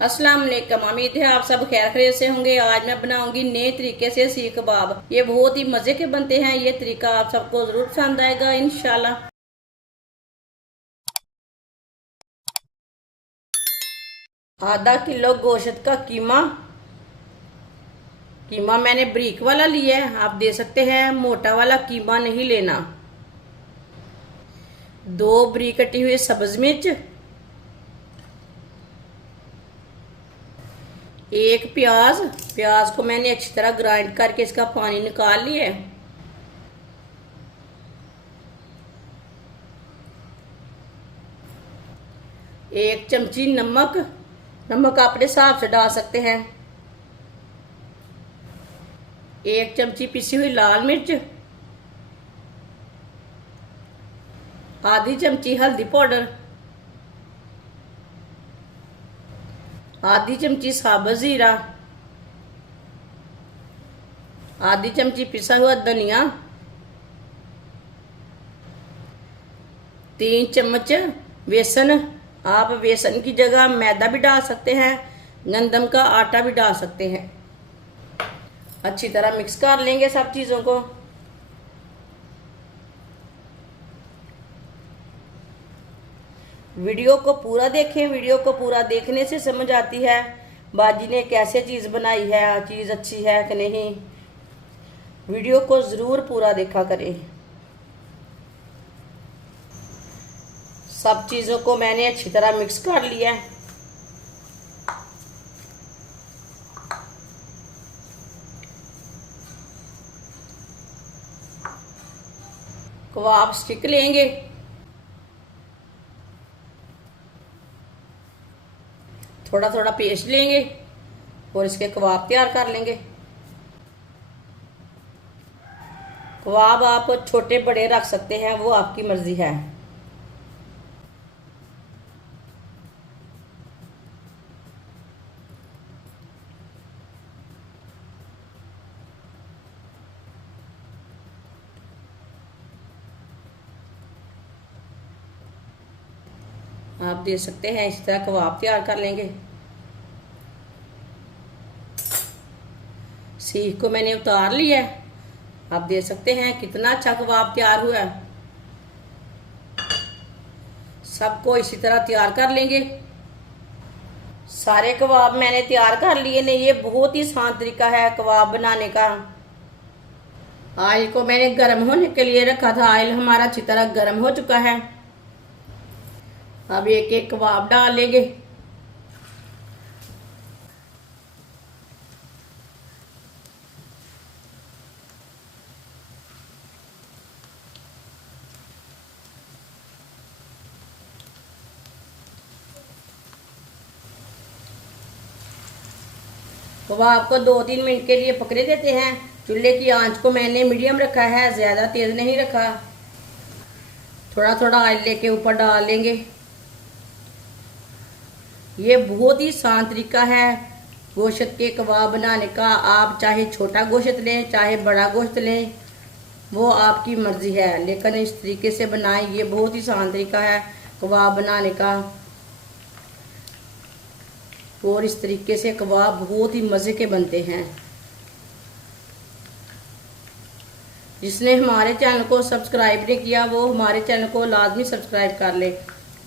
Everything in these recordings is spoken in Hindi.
अस्सलाम वालेकुम। उम्मीद है आप सब खैर खैरियत से होंगे। आज मैं बनाऊंगी नए तरीके से सीख कबाब। ये बहुत ही मजे के बनते हैं। ये तरीका आप सबको जरूर पसंद आएगा इंशाल्लाह। आधा किलो गोश्त का कीमा कीमा मैंने बारीक वाला लिया है। आप दे सकते हैं मोटा वाला कीमा नहीं लेना। 2 बारीक कटी हुई सब्ज मिर्च, 1 प्याज। प्याज को मैंने अच्छी तरह ग्राइंड करके इसका पानी निकाल लिया है। 1 चमची नमक। नमक अपने हिसाब से डाल सकते हैं। 1 चमची पिसी हुई लाल मिर्च, आधी चमची हल्दी पाउडर, आधी चमची साबुत जीरा, आधी चमची पिसा हुआ धनिया, 3 चम्मच बेसन। आप बेसन की जगह मैदा भी डाल सकते हैं, गंदम का आटा भी डाल सकते हैं। अच्छी तरह मिक्स कर लेंगे सब चीज़ों को। वीडियो को पूरा देखें। वीडियो को पूरा देखने से समझ आती है बाजी ने कैसे चीज़ बनाई है, चीज़ अच्छी है कि नहीं। वीडियो को ज़रूर पूरा देखा करें। सब चीज़ों को मैंने अच्छी तरह मिक्स कर लिया है। कबाब स्टिक लेंगे, थोड़ा थोड़ा पेस्ट लेंगे और इसके कबाब तैयार कर लेंगे। कबाब आप छोटे बड़े रख सकते हैं, वो आपकी मर्जी है। आप दे सकते हैं इस तरह कबाब तैयार कर लेंगे। सीख को मैंने उतार लिया है। आप दे सकते हैं कितना अच्छा कबाब तैयार हुआ है। सबको इसी तरह तैयार कर लेंगे। सारे कबाब मैंने तैयार कर लिए ने। ये बहुत ही आसान तरीका है कबाब बनाने का। ऑयल को मैंने गर्म होने के लिए रखा था। ऑयल हमारा अच्छी तरह गर्म हो चुका है। अब एक एक कबाब डाल लेंगे। कबाब को 2-3 मिनट के लिए पकड़े देते हैं। चूल्हे की आंच को मैंने मीडियम रखा है, ज़्यादा तेज़ नहीं रखा। थोड़ा थोड़ा ऑयल लेके ऊपर डाल लेंगे। ये बहुत ही आसान तरीका है गोश्त के कबाब बनाने का। आप चाहे छोटा गोश्त लें चाहे बड़ा गोश्त लें, वो आपकी मर्ज़ी है, लेकिन इस तरीके से बनाएं। ये बहुत ही आसान तरीका है कबाब बनाने का और इस तरीके से कबाब बहुत ही मज़े के बनते हैं। जिसने हमारे चैनल को सब्सक्राइब नहीं किया वो हमारे चैनल को लाजमी सब्सक्राइब कर ले।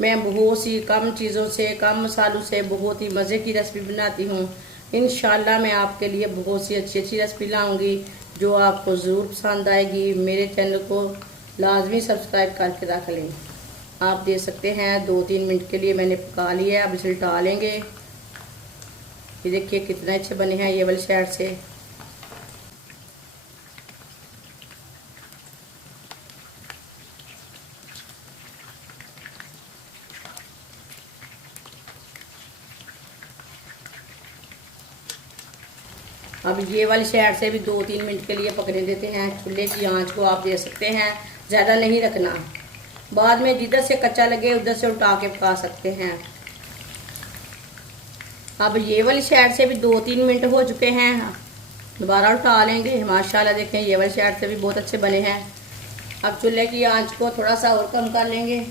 मैं बहुत सी कम चीज़ों से, कम मसालों से बहुत ही मज़े की रेसिपी बनाती हूँ। इंशाल्लाह मैं आपके लिए बहुत सी अच्छी अच्छी रेसिपी लाऊंगी जो आपको ज़रूर पसंद आएगी। मेरे चैनल को लाजमी सब्सक्राइब करके रख लें। आप दे सकते हैं 2-3 मिनट के लिए मैंने पका लिया है। अब इसे उल्टा लेंगे। ये देखिए कितने अच्छे बने हैं ये वाली साइड से। अब ये वाली साइड से भी 2-3 मिनट के लिए पकने देते हैं। चूल्हे की आंच को आप दे सकते हैं, ज़्यादा नहीं रखना। बाद में जिधर से कच्चा लगे उधर से उल्टा के पका सकते हैं। अब ये वाली साइड से भी 2-3 मिनट हो चुके हैं। दोबारा उल्टा लेंगे। माशाल्लाह देखें ये वाली साइड से भी बहुत अच्छे बने हैं। अब चूल्हे की आंच को थोड़ा सा और कम कर लेंगे।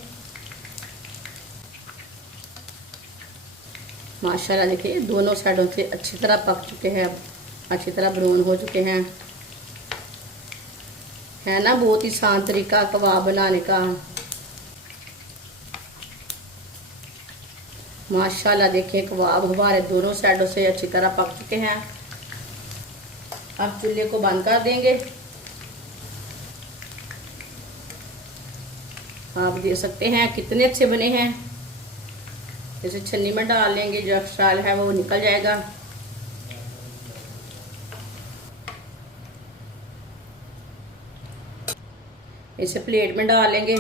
माशाल्लाह देखिए दोनों साइडों से अच्छी तरह पक चुके हैं, अच्छी तरह ब्राउन हो चुके हैं। है ना बहुत ही आसान तरीका कबाब बनाने का। माशाल्लाह देखिए कबाब हमारे दोनों साइडों से अच्छी तरह पक चुके हैं। अब चूल्हे को बंद कर देंगे। आप देख सकते हैं कितने अच्छे बने हैं। इसे छन्नी में डाल लेंगे, जो एक्स्ट्रा ऑयल है वो निकल जाएगा। इसे प्लेट में डाल लेंगे।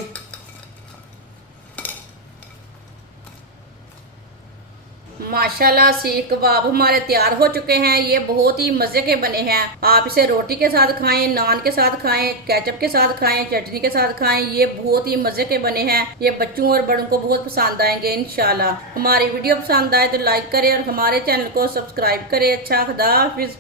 माशाल्लाह सीख कबाब हमारे तैयार हो चुके हैं। ये बहुत ही मजे के बने हैं। आप इसे रोटी के साथ खाएं, नान के साथ खाएं, केचप के साथ खाएं, चटनी के साथ खाएं। ये बहुत ही मजे के बने हैं। ये बच्चों और बड़ों को बहुत पसंद आएंगे इंशाल्लाह। हमारी वीडियो पसंद आए तो लाइक करें और हमारे चैनल को सब्सक्राइब करें। अच्छा खुदा हाफिज।